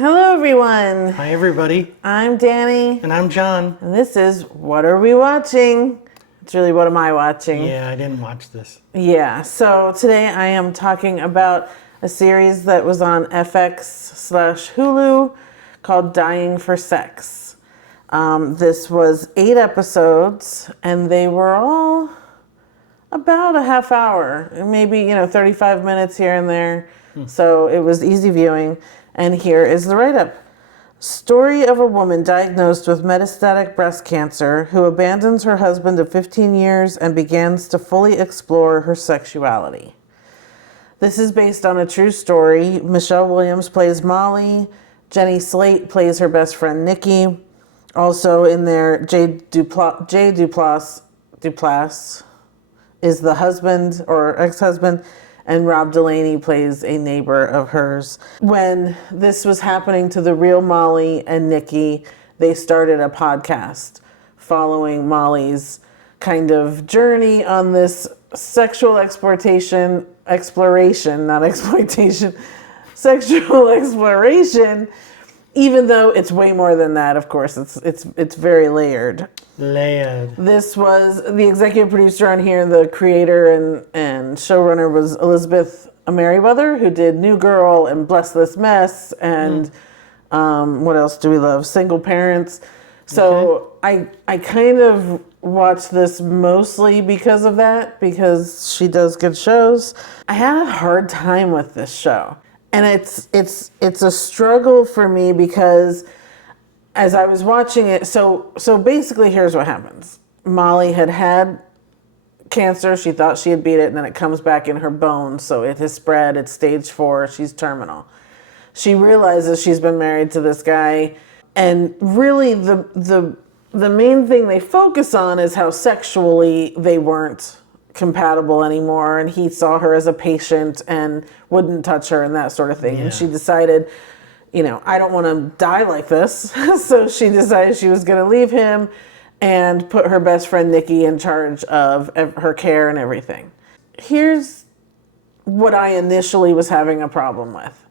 Hello, everyone. Hi, everybody. I'm Dhani. And I'm John. And this is What Are We Watching? It's really, what am I watching? Yeah, I didn't watch this. Yeah, so today I am talking about a series that was on FX/Hulu called Dying for Sex. This was 8 episodes, and they were all about a half hour, maybe, 35 minutes here and there. So it was easy viewing. And here is the write-up. Story of a woman diagnosed with metastatic breast cancer who abandons her husband of 15 years and begins to fully explore her sexuality. This is based on a true story. Michelle Williams plays Molly. Jenny Slate plays her best friend Nikki. Also in there, Jay Duplass is the husband or ex-husband, and Rob Delaney plays a neighbor of hers. When this was happening to the real Molly and Nikki, they started a podcast following Molly's kind of journey on this sexual exploration, even though it's way more than that, of course. It's very layered. This was the executive producer on here, the creator and showrunner was Elizabeth Merriweather, who did New Girl and Bless This Mess and what else do we love? Single Parents. So I kind of watched this mostly because of that, because she does good shows. I had a hard time with this show. And it's a struggle for me because as I was watching it, so basically here's what happens. Molly had cancer. She thought she had beat it, and then it comes back in her bones. So it has spread. It's stage 4. She's terminal. She realizes she's been married to this guy. And really the main thing they focus on is how sexually they weren't compatible anymore. And he saw her as a patient and wouldn't touch her and that sort of thing. Yeah. And she decided, I don't want to die like this. So she decided she was going to leave him and put her best friend Nikki in charge of her care and everything. Here's what I initially was having a problem with.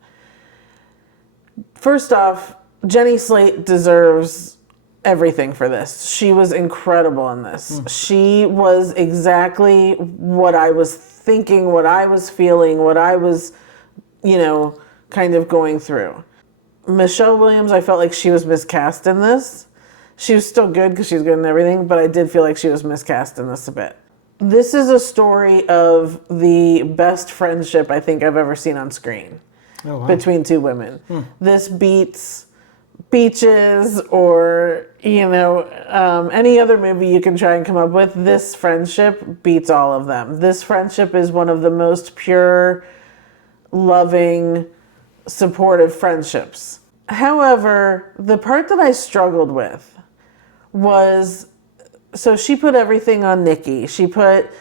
First off, Jenny Slate deserves everything for this. She was incredible in this. She was exactly what I was thinking, what I was feeling, what I was, kind of going through. Michelle Williams, I felt like she was miscast in this. She was still good because she was good in everything, but I did feel like she was miscast in this a bit. This is a story of the best friendship I think I've ever seen on screen between two women. This beats Beaches or, any other movie you can try and come up with. This friendship beats all of them. This friendship is one of the most pure, loving, supportive friendships. However, the part that I struggled with was, so she put everything on Nikki. She put,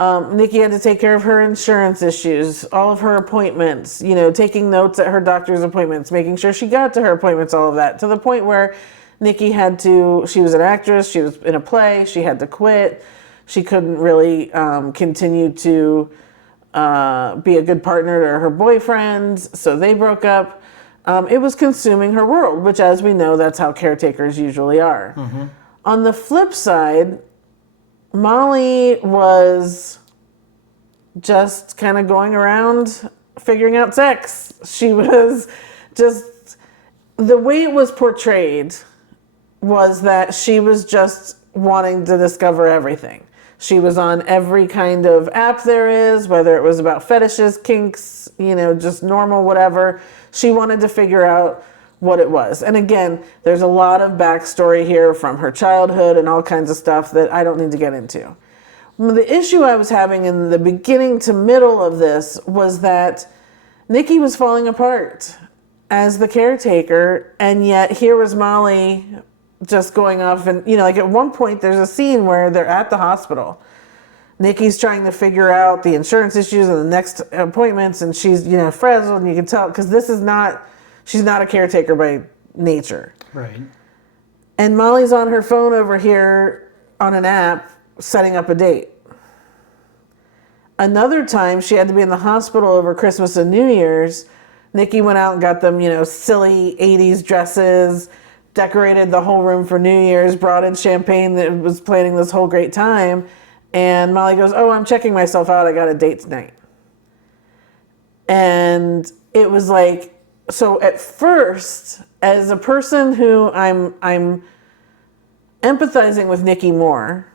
Nikki had to take care of her insurance issues, all of her appointments, taking notes at her doctor's appointments, making sure she got to her appointments, all of that, to the point where Nikki she was an actress, she was in a play, she had to quit. She couldn't really continue to be a good partner to her boyfriend, so they broke up. It was consuming her world, which, as we know, that's how caretakers usually are. On the flip side, Molly was just kind of going around figuring out sex. She was just, the way it was portrayed was that she was just wanting to discover everything. She was on every kind of app there is, whether it was about fetishes, kinks, just normal, whatever. She wanted to figure out what it was. And again, there's a lot of backstory here from her childhood and all kinds of stuff that I don't need to get into. The issue I was having in the beginning to middle of this was that Nikki was falling apart as the caretaker, and yet here was Molly just going off and, at one point there's a scene where they're at the hospital. Nikki's trying to figure out the insurance issues and the next appointments, and she's, frazzled, and you can tell, because she's not a caretaker by nature. Right. And Molly's on her phone over here on an app setting up a date. Another time she had to be in the hospital over Christmas and New Year's Nikki went out and got them, silly 80s dresses, decorated the whole room for New Year's, brought in champagne that was planning this whole great time. And Molly goes, "Oh, I'm checking myself out. I got a date tonight." And it was like, so at first, as a person who I'm empathizing with Nikki more,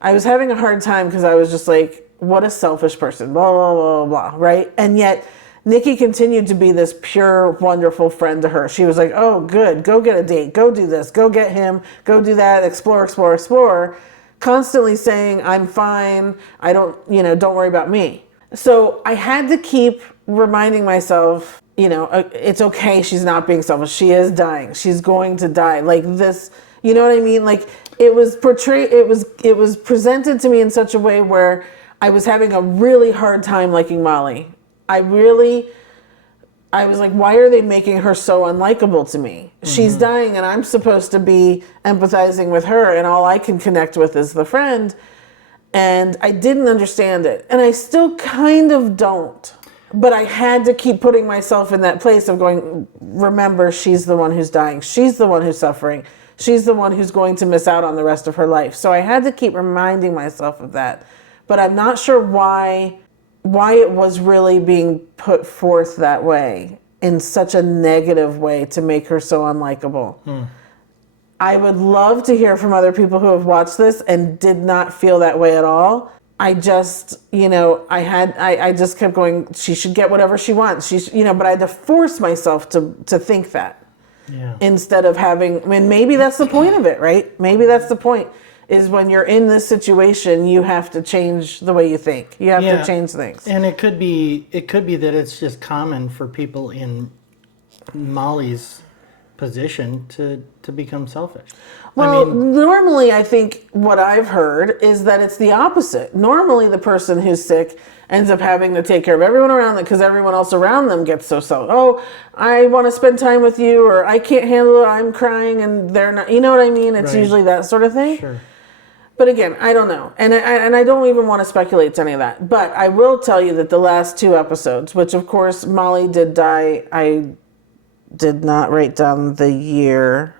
I was having a hard time because I was just like, what a selfish person, blah, blah, blah, blah, right? And yet Nikki continued to be this pure, wonderful friend to her. She was like, "Oh, good, go get a date, go do this, go get him, go do that, explore, explore, explore," constantly saying, "I'm fine, I don't worry about me." So I had to keep reminding myself, it's okay, she's not being selfish. She is dying. She's going to die. Like this, you know what I mean? Like it was portrayed, it was presented to me in such a way where I was having a really hard time liking Molly. I was like, why are they making her so unlikable to me? Mm-hmm. She's dying and I'm supposed to be empathizing with her and all I can connect with is the friend. And I didn't understand it. And I still kind of don't. But I had to keep putting myself in that place of going, remember, she's the one who's dying. She's the one who's suffering. She's the one who's going to miss out on the rest of her life. So I had to keep reminding myself of that. But I'm not sure why it was really being put forth that way, in such a negative way to make her so unlikable. I would love to hear from other people who have watched this and did not feel that way at all. I just, I just kept going, she should get whatever she wants. But I had to force myself to think that. Yeah. Instead of having, maybe that's the point of it, right? Maybe that's the point, is when you're in this situation, you have to change the way you think. You have to change things. And it could be that it's just common for people in Molly's position to become selfish. Well, normally I think what I've heard is that it's the opposite. Normally the person who's sick ends up having to take care of everyone around them because everyone else around them gets so selfish. "Oh, I want to spend time with you," or "I can't handle it, I'm crying," and they're not, you know what I mean? It's usually that sort of thing. Sure. But again, I don't know. And I don't even want to speculate to any of that. But I will tell you that the last 2 episodes, which of course Molly did die, I did not write down the year,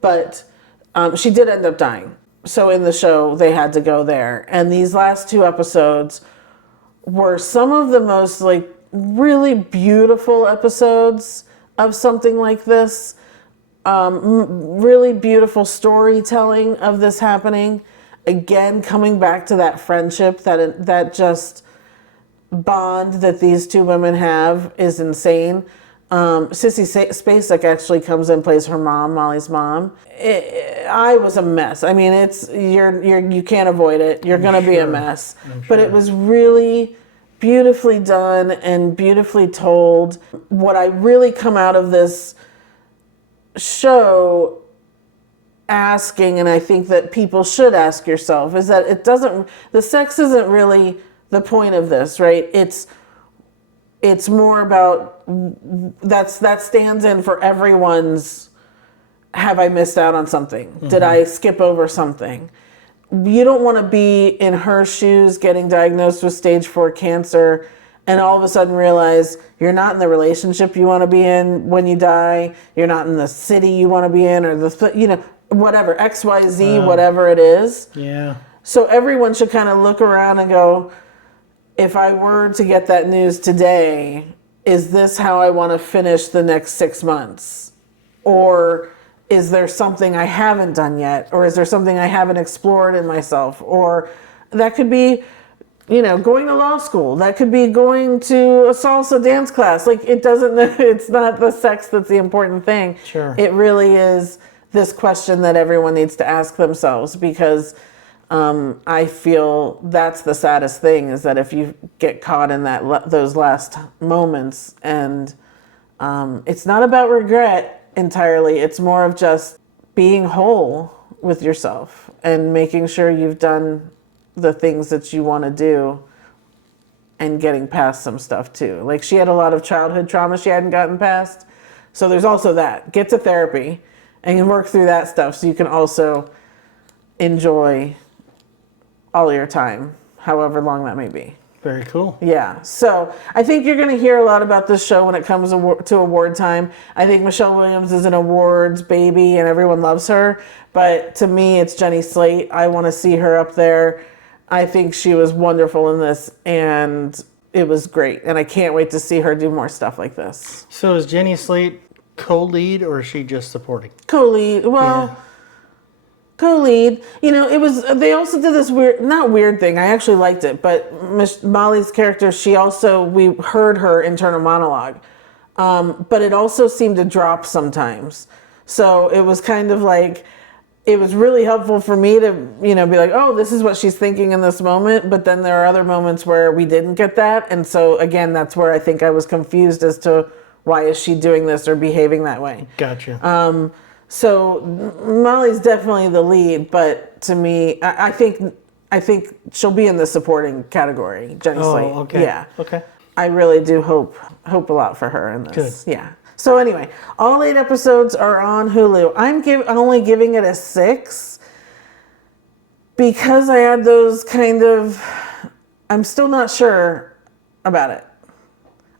but she did end up dying. So in the show, they had to go there. And these last 2 episodes were some of the most really beautiful episodes of something like this. Really beautiful storytelling of this happening. Again, coming back to that friendship, that just bond that these 2 women have is insane. Sissy Spacek actually comes in, plays her mom, Molly's mom. I was a mess. You can't avoid it. You're going to be a mess. But it was really beautifully done and beautifully told. What I really come out of this show asking, and I think that people should ask yourself, is that the sex isn't really the point of this, right? It's more about that stands in for everyone's, have I missed out on something? Mm-hmm. Did I skip over something? You don't want to be in her shoes getting diagnosed with stage 4 cancer and all of a sudden realize you're not in the relationship you want to be in when you die. You're not in the city you want to be in, or whatever, XYZ, whatever it is. Yeah. So everyone should kind of look around and go, if I were to get that news today, is this how I want to finish the next 6 months? Or is there something I haven't done yet? Or is there something I haven't explored in myself? Or that could be, going to law school. That could be going to a salsa dance class. It's not the sex that's the important thing. Sure. It really is this question that everyone needs to ask themselves, because I feel that's the saddest thing, is that if you get caught in those last moments, and it's not about regret entirely. It's more of just being whole with yourself and making sure you've done the things that you want to do and getting past some stuff too. She had a lot of childhood trauma she hadn't gotten past. So there's also that. Get to therapy and work through that stuff so you can also enjoy all your time, however long that may be. Very cool. Yeah. So I think you're going to hear a lot about this show when it comes to award time. I think Michelle Williams is an awards baby and everyone loves her. But to me, it's Jenny Slate. I want to see her up there. I think she was wonderful in this, and it was great. And I can't wait to see her do more stuff like this. So is Jenny Slate co-lead, or is she just supporting? Co-lead. Well... Yeah. Co-lead, it was, they also did this not weird thing, I actually liked it, but Molly's character, we heard her internal monologue, but it also seemed to drop sometimes. So it was kind of like, it was really helpful for me to, be like, oh, this is what she's thinking in this moment, but then there are other moments where we didn't get that, and so again, that's where I think I was confused as to why is she doing this or behaving that way. Gotcha. So Molly's definitely the lead, but to me, I think she'll be in the supporting category. Jenny Slate. Oh, okay. Yeah. Okay. I really do hope a lot for her in this. Good. Yeah. So anyway, all 8 episodes are on Hulu. I'm only giving it a 6 because I had those kind of. I'm still not sure about it.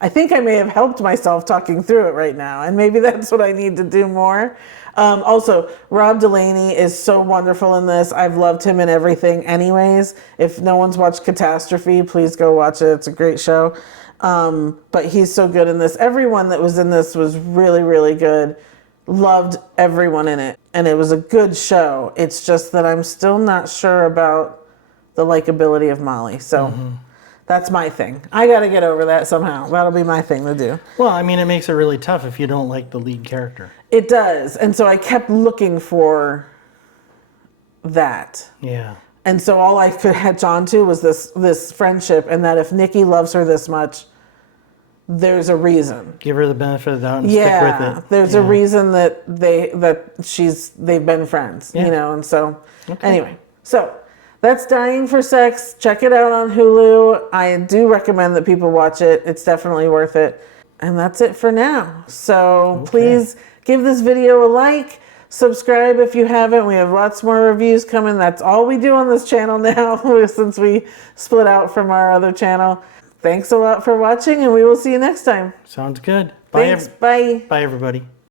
I think I may have helped myself talking through it right now, and maybe that's what I need to do more. Also, Rob Delaney is so wonderful in this. I've loved him in everything anyways. If no one's watched Catastrophe, please go watch it. It's a great show. But he's so good in this. Everyone that was in this was really, really good. Loved everyone in it. And it was a good show. It's just that I'm still not sure about the likability of Molly. So... That's my thing. I got to get over that somehow. That'll be my thing to do. Well, I mean, it makes it really tough if you don't like the lead character. It does. And so I kept looking for that. Yeah. And so all I could hatch on to was this friendship, and that if Nikki loves her this much, there's a reason. Give her the benefit of the doubt and stick with it. There's a reason that they've been friends, and so anyway. So that's Dying for Sex. Check it out on Hulu. I do recommend that people watch it. It's definitely worth it. And that's it for now. So please give this video a like. Subscribe if you haven't. We have lots more reviews coming. That's all we do on this channel now since we split out from our other channel. Thanks a lot for watching, and we will see you next time. Sounds good. Thanks. Bye. Bye, everybody.